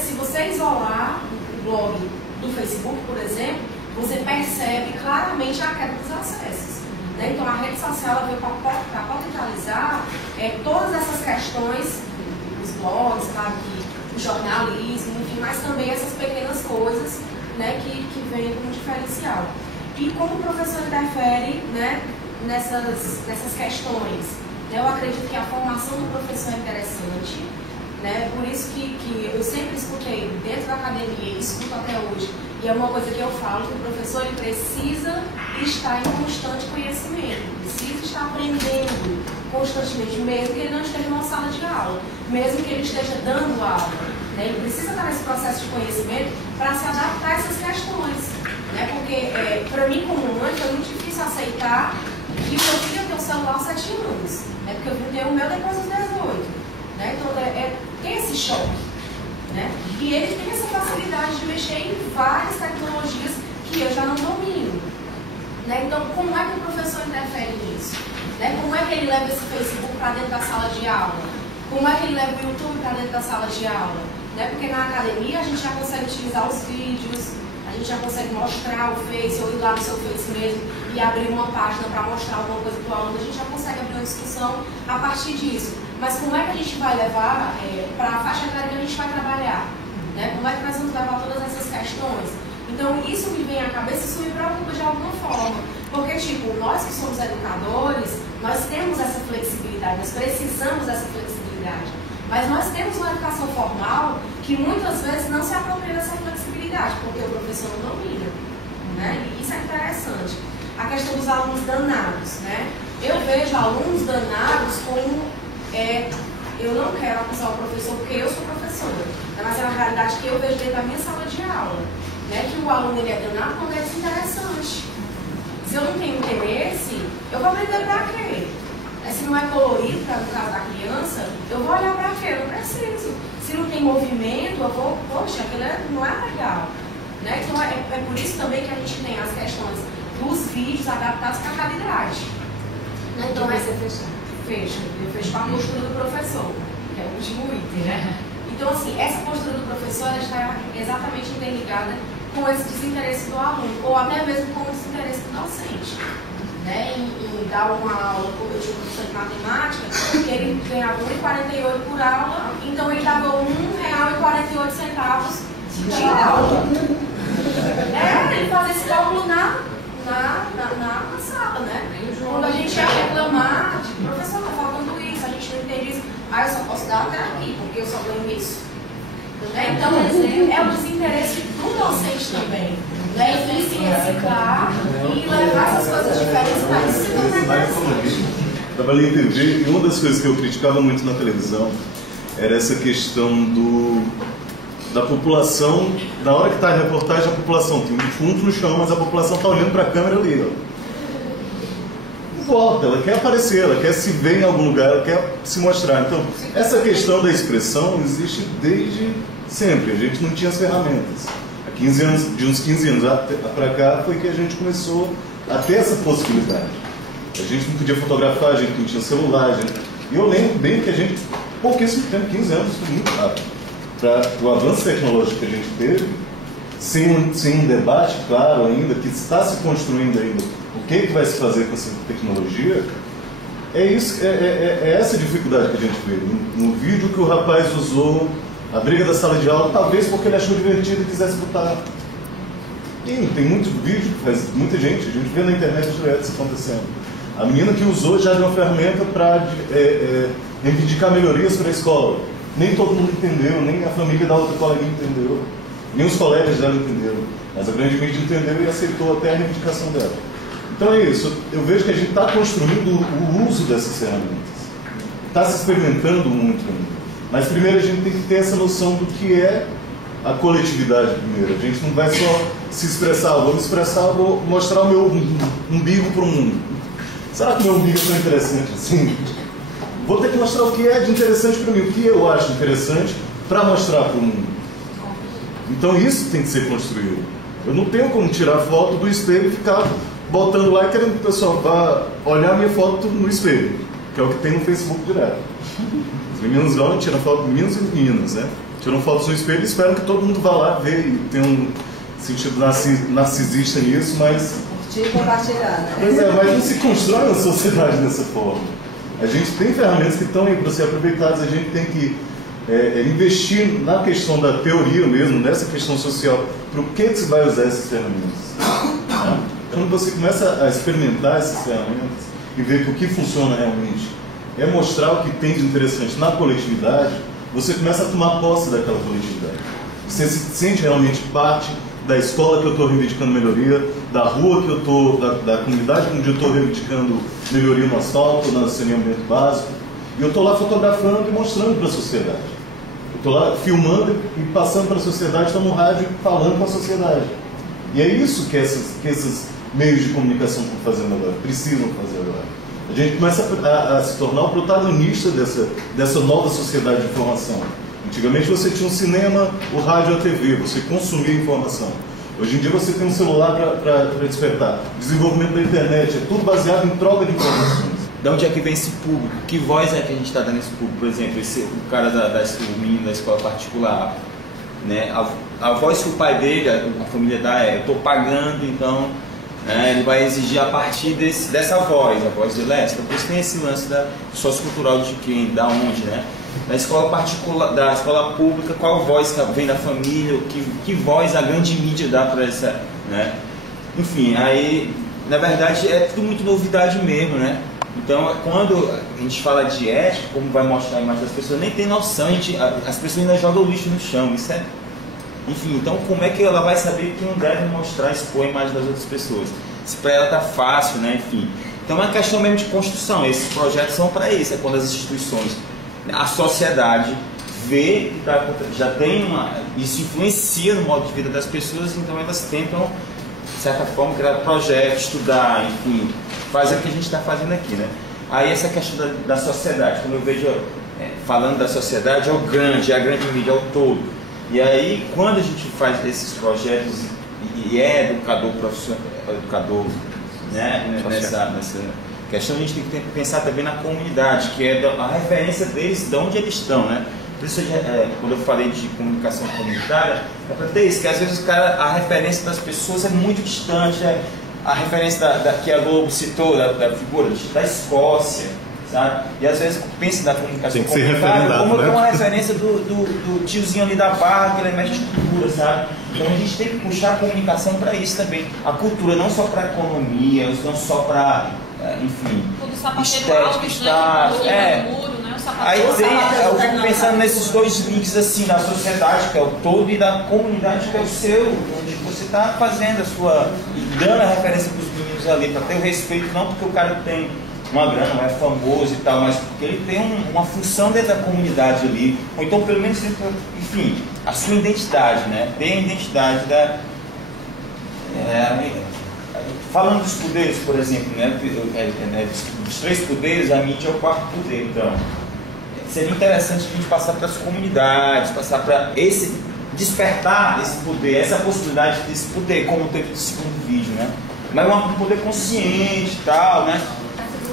se você isolar o blog do Facebook, por exemplo, você percebe claramente a queda dos acessos. Né? Então, a rede social ela veio para potencializar todas essas questões, os blogs, claro, o jornalismo, enfim, mas também essas pequenas coisas, né, que vêm como diferencial. E como o professor interfere, né, nessas questões? Né? Eu acredito que a formação do professor é interessante, né? Por isso que eu sempre escutei dentro da academia, e escuto até hoje, e é uma coisa que eu falo, que o professor ele precisa estar em constante conhecimento, precisa estar aprendendo constantemente, mesmo que ele não esteja numa sala de aula, mesmo que ele esteja dando aula. Né? Ele precisa estar nesse processo de conhecimento para se adaptar a essas questões. Né? Porque, para mim, como mãe, foi muito difícil aceitar que meu filho ia ter um celular aos 7 anos. Né? Porque eu vim ter o meu depois dos 18. Né? Então, tem esse choque. Né? E ele tem essa facilidade de mexer em várias tecnologias que eu já não domino. Né? Então, como é que o professor interfere nisso? Né? Como é que ele leva esse Facebook para dentro da sala de aula? Como é que ele leva o YouTube para dentro da sala de aula? Né? Porque na academia a gente já consegue utilizar os vídeos, a gente já consegue mostrar o Face, ou ir lá no seu Face mesmo e abrir uma página para mostrar alguma coisa para o aluno, a gente já consegue abrir uma discussão a partir disso. Mas como é que a gente vai levar para a faixa etária que a gente vai trabalhar? Né? Como é que nós vamos levar todas essas questões? Então isso me vem à cabeça, isso me preocupa de alguma forma. Porque, tipo, nós que somos educadores, nós temos essa flexibilidade, nós precisamos dessa flexibilidade. Mas nós temos uma educação formal que muitas vezes não se apropria dessa flexibilidade, porque o professor não domina. Né? E isso é interessante. A questão dos alunos danados. Né? Eu vejo alunos danados como... eu não quero acusar o professor porque eu sou professora, mas é uma realidade que eu vejo dentro da minha sala de aula. Né? Que o aluno ele é danado quando é desinteressante. Se eu não tenho interesse, eu vou aprender para quê? Se não é colorido, no caso da criança, eu vou olhar para quê? Eu não preciso. Se não tem movimento, eu vou, poxa, aquilo não é legal. Né? Então é por isso também que a gente tem as questões dos vídeos adaptados para cada idade. Né? Então vai ser fechado. Eu fecho com a postura do professor, que é o último item, né? Então, assim, essa postura do professor está exatamente interligada com esse desinteresse do aluno, ou até mesmo com o desinteresse do docente. Né? Em dar uma aula, como eu tinha um professor de matemática, que ele ganhava R$1,48 por aula, então ele dava R$1,48 de aula. Ele fazia esse cálculo na sala, né? Quando a gente ia reclamar, professor, tá faltando isso, a gente não entende isso, eu só posso dar até aqui, porque eu só ganho isso. Então, é o desinteresse do docente também. Né? E se reciclar e levar essas coisas diferentes para isso se tornar interessante. Trabalhei em TV e uma das coisas que eu criticava muito na televisão era essa questão da população, na hora que está a reportagem, a população tem um defunto no chão, mas a população está olhando para a câmera ali. Ó. Volta, ela quer aparecer, ela quer se ver em algum lugar, ela quer se mostrar. Então, essa questão da expressão existe desde sempre, a gente não tinha as ferramentas. Há 15 anos, de uns 15 anos para cá foi que a gente começou a ter essa possibilidade. A gente não podia fotografar, a gente não tinha celular, e eu lembro bem que a gente, pouquíssimo tempo, 15 anos, foi muito rápido. Para o avanço tecnológico que a gente teve, sem um debate claro ainda, que está se construindo ainda, o que vai se fazer com essa tecnologia, é essa dificuldade que a gente vê. No vídeo que o rapaz usou, a briga da sala de aula, talvez porque ele achou divertido e quisesse botar. E tem muito vídeo que faz muita gente, a gente vê na internet direto isso acontecendo. A menina que usou já de uma ferramenta para reivindicar melhorias para a escola. Nem todo mundo entendeu, nem a família da outra colega entendeu, nem os colegas dela entenderam, mas a grande mídia entendeu e aceitou até a reivindicação dela. Então é isso, eu vejo que a gente está construindo o uso dessas ferramentas, está se experimentando muito ainda, mas primeiro a gente tem que ter essa noção do que é a coletividade primeiro. A gente não vai só se expressar, vou me expressar, vou mostrar o meu umbigo para o mundo. Será que o meu umbigo é tão interessante assim? Vou ter que mostrar o que é de interessante para mim, o que eu acho interessante para mostrar para o mundo. Então isso tem que ser construído. Eu não tenho como tirar foto do espelho e ficar botando lá e querendo que o pessoal vá olhar a minha foto no espelho, que é o que tem no Facebook direto. Os meninos vão e tiram foto, meninos e meninas, né? Tiram fotos no espelho e esperam que todo mundo vá lá ver, e tem um sentido narcisista nisso, mas Curtir e compartilhar, né? Pois é, mas não se constrói uma sociedade dessa forma. A gente tem ferramentas que estão aí para ser aproveitadas, a gente tem que investir na questão da teoria mesmo, nessa questão social, para o que se vai usar essas ferramentas. Tá? Quando você começa a experimentar essas ferramentas e ver que o que funciona realmente é mostrar o que tem de interessante na coletividade, você começa a tomar posse daquela coletividade. Você se sente realmente parte da escola que eu estou reivindicando melhoria, da rua que eu estou, da comunidade onde eu estou reivindicando melhoria no asfalto, no saneamento básico. E eu estou lá fotografando e mostrando para a sociedade. Eu estou lá filmando e passando para a sociedade, estou no rádio falando com a sociedade. E é isso que esses meios de comunicação estão fazendo agora, precisam fazer agora. A gente começa a se tornar o protagonista dessa nova sociedade de informação. Antigamente você tinha um cinema, o rádio e a TV, você consumia informação. Hoje em dia você tem um celular para despertar. Desenvolvimento da internet, é tudo baseado em troca de informações. De onde é que vem esse público? Que voz é que a gente está dando esse público? Por exemplo, o cara o menino da escola particular, né? A voz que o pai dele, a família dá eu estou pagando, então ele vai exigir a partir dessa voz, a voz dele é essa. Depois tem esse lance da sociocultural de quem, da onde, né? Da escola particular, da escola pública, qual voz vem da família, que voz a grande mídia dá para essa, né? Enfim, aí, na verdade, é tudo muito novidade mesmo, né? Então, quando a gente fala de ética, como vai mostrar a imagem das pessoas, nem tem noção, as pessoas ainda jogam lixo no chão, isso é... Enfim, então como é que ela vai saber que não deve mostrar, expor a imagem das outras pessoas? Se para ela tá fácil, né? Enfim. Então é uma questão mesmo de construção, esses projetos são para isso, é quando as instituições, a sociedade vê que já tem isso influencia no modo de vida das pessoas, então elas tentam, de certa forma, criar projetos, estudar, enfim, fazer o que a gente está fazendo aqui, né? Aí essa questão da sociedade, quando eu vejo falando da sociedade, é o grande, é a grande mídia, é o todo. E aí, quando a gente faz esses projetos e é educador profissional, educador, né, nessa questão, a gente tem que pensar também na comunidade, que é a referência deles, de onde eles estão, né? Por isso, quando eu falei de comunicação comunitária, é para ter isso, que às vezes a referência das pessoas é muito distante, a referência que a Globo citou, da figura da Escócia, sabe? E às vezes pensa da comunicação comunitária como né? Uma referência do tiozinho ali da barra, que ele é mestre de cultura, sabe? Então a gente tem que puxar a comunicação para isso também. A cultura não só para economia, não só para, enfim, estética, status, Aí eu fico pensando nesses dois links assim, da sociedade, que é o todo, e da comunidade, que é o seu, onde você está fazendo a sua, e dando a referência para os meninos ali, para ter o respeito, não porque o cara tem uma grana, não é famoso e tal, mas porque ele tem uma função dentro da comunidade ali, ou então pelo menos, enfim, a sua identidade, né? Tem a identidade da... falando dos poderes, por exemplo, né? Dos três poderes, a mídia é o quarto poder, então seria interessante a gente passar para as comunidades, passar para despertar esse poder, essa possibilidade desse poder, como teve no segundo vídeo, né? Mas um poder consciente e tal, né?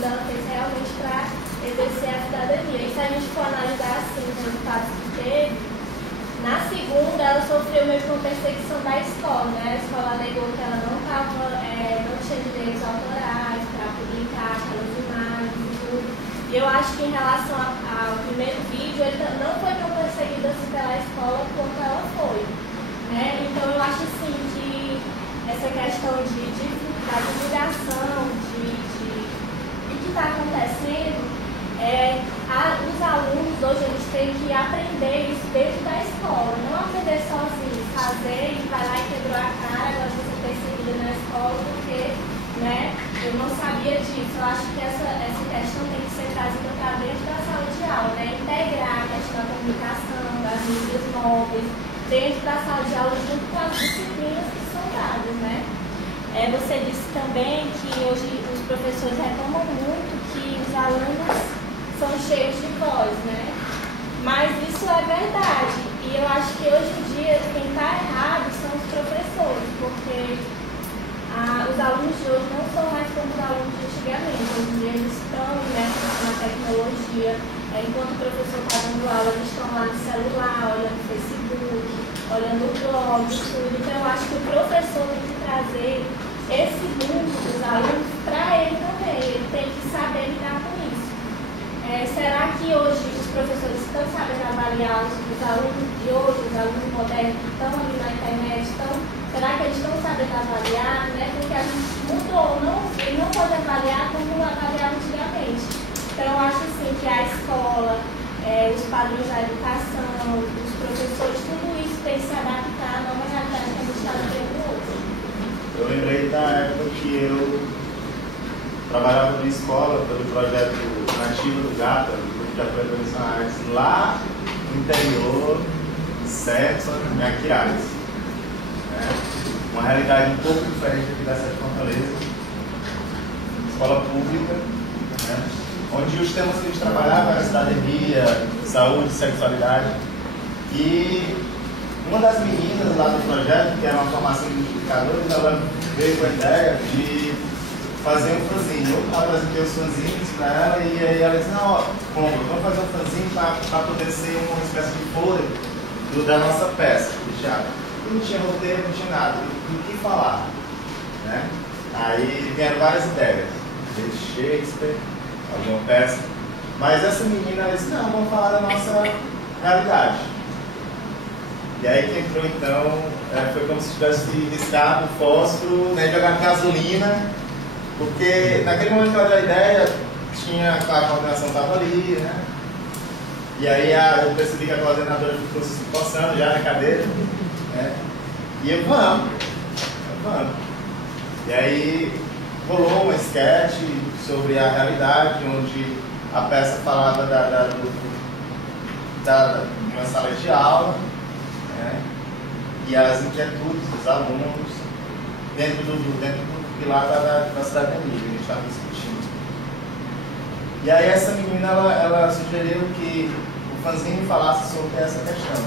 Ela fez realmente para exercer a cidadania. E se a gente for analisar assim, os resultados que teve, na segunda ela sofreu meio que uma perseguição da escola, né? A escola alegou que ela não tinha direitos autorais para publicar aquelas imagens e tudo. E eu acho que em relação ao primeiro vídeo, ele não foi tão perseguido assim pela escola quanto ela foi, né? Então eu acho assim que essa questão da divulgação, está acontecendo, os alunos hoje eles têm que aprender isso dentro da escola, não aprender sozinhos, fazer e vai lá e quebrou a cara, agora você perseguida na escola porque, né, eu não sabia disso. Eu acho que essa questão tem que ser trazida para dentro da sala de aula, né, integrar a questão da comunicação, das mídias móveis, dentro da sala de aula junto com as disciplinas que são dadas, né. Você disse também que hoje os professores reclamam muito que os alunos são cheios de voz, né? Mas isso é verdade. E eu acho que hoje em dia quem está errado são os professores, porque os alunos de hoje não são mais como os alunos de antigamente. Hoje em dia eles estão imersos na tecnologia. Enquanto o professor está dando aula, eles estão lá no celular, olhando o Facebook, olhando o blog, tudo. Então eu acho que o professor tem que trazer esse mundo dos alunos para ele também. Ele tem que saber lidar com isso. Será que hoje os professores estão sabendo avaliar os alunos de hoje, os alunos modernos que estão ali na internet? Será que eles estão sabendo avaliar? Né? Porque a gente mudou, ele não pode avaliar como avaliava antigamente. Então, eu acho assim, que a escola, os padrões da educação, os professores, tudo isso tem que se adaptar à nova realidade que a gente está vivendo hoje. Eu lembrei da época que eu trabalhava na escola pelo projeto Nativo do Gata, do Grupo de Apoio à Prevenção à AIDS, lá no interior, sexo, em Aquiraz. Uma realidade um pouco diferente aqui da cidade de Fortaleza. Escola pública, onde os temas que a gente trabalhava eram cidadania, saúde, sexualidade. E uma das meninas lá do projeto, que era uma formação de multiplicadores, ela veio com a ideia de fazer um fanzine. Eu apresentei os fanzines para ela e aí ela disse, não, vamos fazer um fanzine para poder ser uma espécie de folha da nossa peça de teatro. Não tinha roteiro, não tinha nada, do que falar. Né? Aí vieram várias ideias, desde Shakespeare, alguma peça. Mas essa menina ela disse, não, vamos falar da nossa realidade. E aí que entrou então, foi como se tivesse riscado o fósforo, né, jogado gasolina, porque naquele momento que eu dei a ideia, a coordenação estava ali, né? E aí eu percebi que a coordenadora ficou se coçando já na cadeira, né? E eu, vamos. E aí rolou uma sketch sobre a realidade, onde a peça falava de uma sala de aula, né? E as inquietudes dos alunos dentro do pilar da cidadania que a gente estava discutindo. E aí essa menina ela sugeriu que o fanzine falasse sobre essa questão.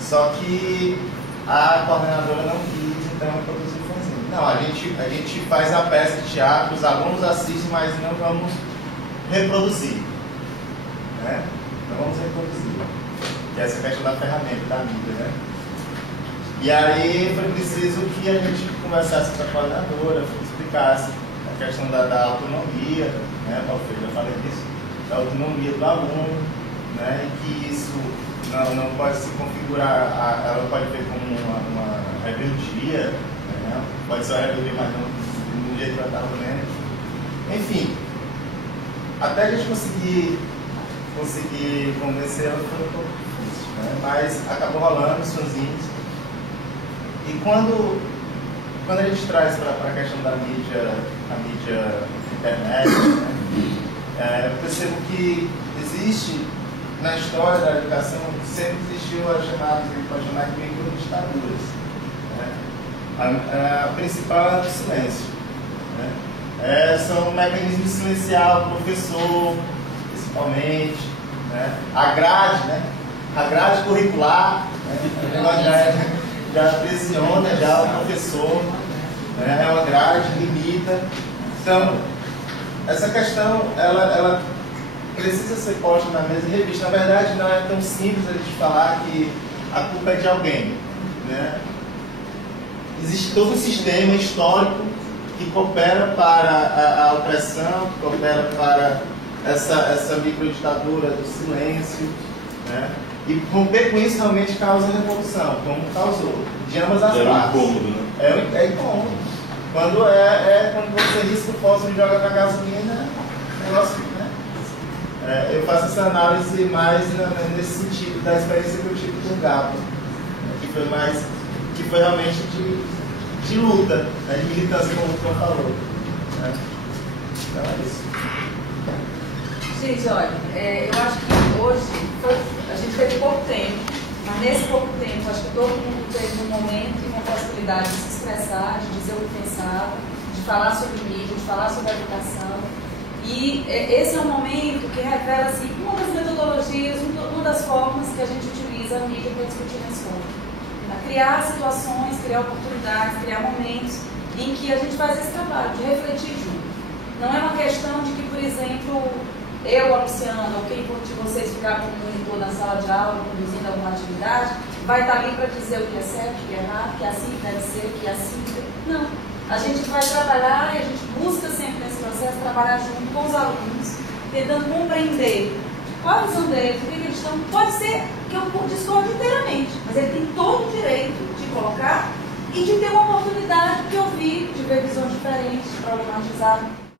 Só que a coordenadora não quis então produzir o fanzine. Não, a gente faz a peça de teatro, os alunos assistem, mas não vamos reproduzir. Né? Não vamos reproduzir. Que é essa questão da ferramenta, da mídia, né? E aí foi preciso que a gente conversasse com a coordenadora, explicasse a questão da autonomia, né? Eu já falei disso, da autonomia do aluno, né? E que isso não pode se configurar, ela pode ver como uma rebeldia, né? Pode ser uma rebeldia, mas não do jeito que ela estava vendo. Enfim, até a gente conseguir convencer ela foi um pouco difícil, né? Mas acabou rolando os fanzines. E quando a gente traz para a questão da mídia internet, né, eu percebo que existe, na história da educação, sempre existiu as chamadas de microditaduras. Né? A principal é o silêncio. Né? São mecanismos de silenciar o professor, principalmente, né? A grade curricular, né? Já aprisiona já o professor, né? É uma grade, limita. Então, essa questão, ela precisa ser posta na mesa e revista. Na verdade, não é tão simples a gente falar que a culpa é de alguém. Né? Existe todo um sistema histórico que coopera para a opressão, que coopera para essa microditadura do silêncio. Né? E romper com isso realmente causa revolução, como causou, de ambas as partes. É incômodo, né? É incômodo. Quando você risca o fósforo e joga para gasolina, o negócio, né? Eu faço essa análise mais nesse sentido, da experiência que eu tive com o GAPA, né? que foi realmente de luta, né? De militância, como o Tom falou. Né? Então é isso. Gente, olha, eu acho que hoje a gente teve pouco tempo, mas nesse pouco tempo acho que todo mundo teve um momento e uma possibilidade de se expressar, de dizer o que pensava, de falar sobre mídia, de falar sobre a educação. E esse é um momento que revela assim, uma das metodologias, uma das formas que a gente utiliza a mídia para discutir na escola. Para criar situações, criar oportunidades, criar momentos em que a gente faz esse trabalho de refletir junto. Não é uma questão de que, por exemplo, eu, a Luciana, ou quem de vocês ficar como monitor na sala de aula, conduzindo alguma atividade, vai estar ali para dizer o que é certo, o que é errado, que é assim que deve ser, que é assim que deve... Não. A gente vai trabalhar e a gente busca sempre nesse processo trabalhar junto com os alunos, tentando compreender qual a visão deles, o que eles estão. Pode ser que eu discordo inteiramente, mas ele tem todo o direito de colocar e de ter uma oportunidade de ouvir, de ver visões diferentes, de problematizar.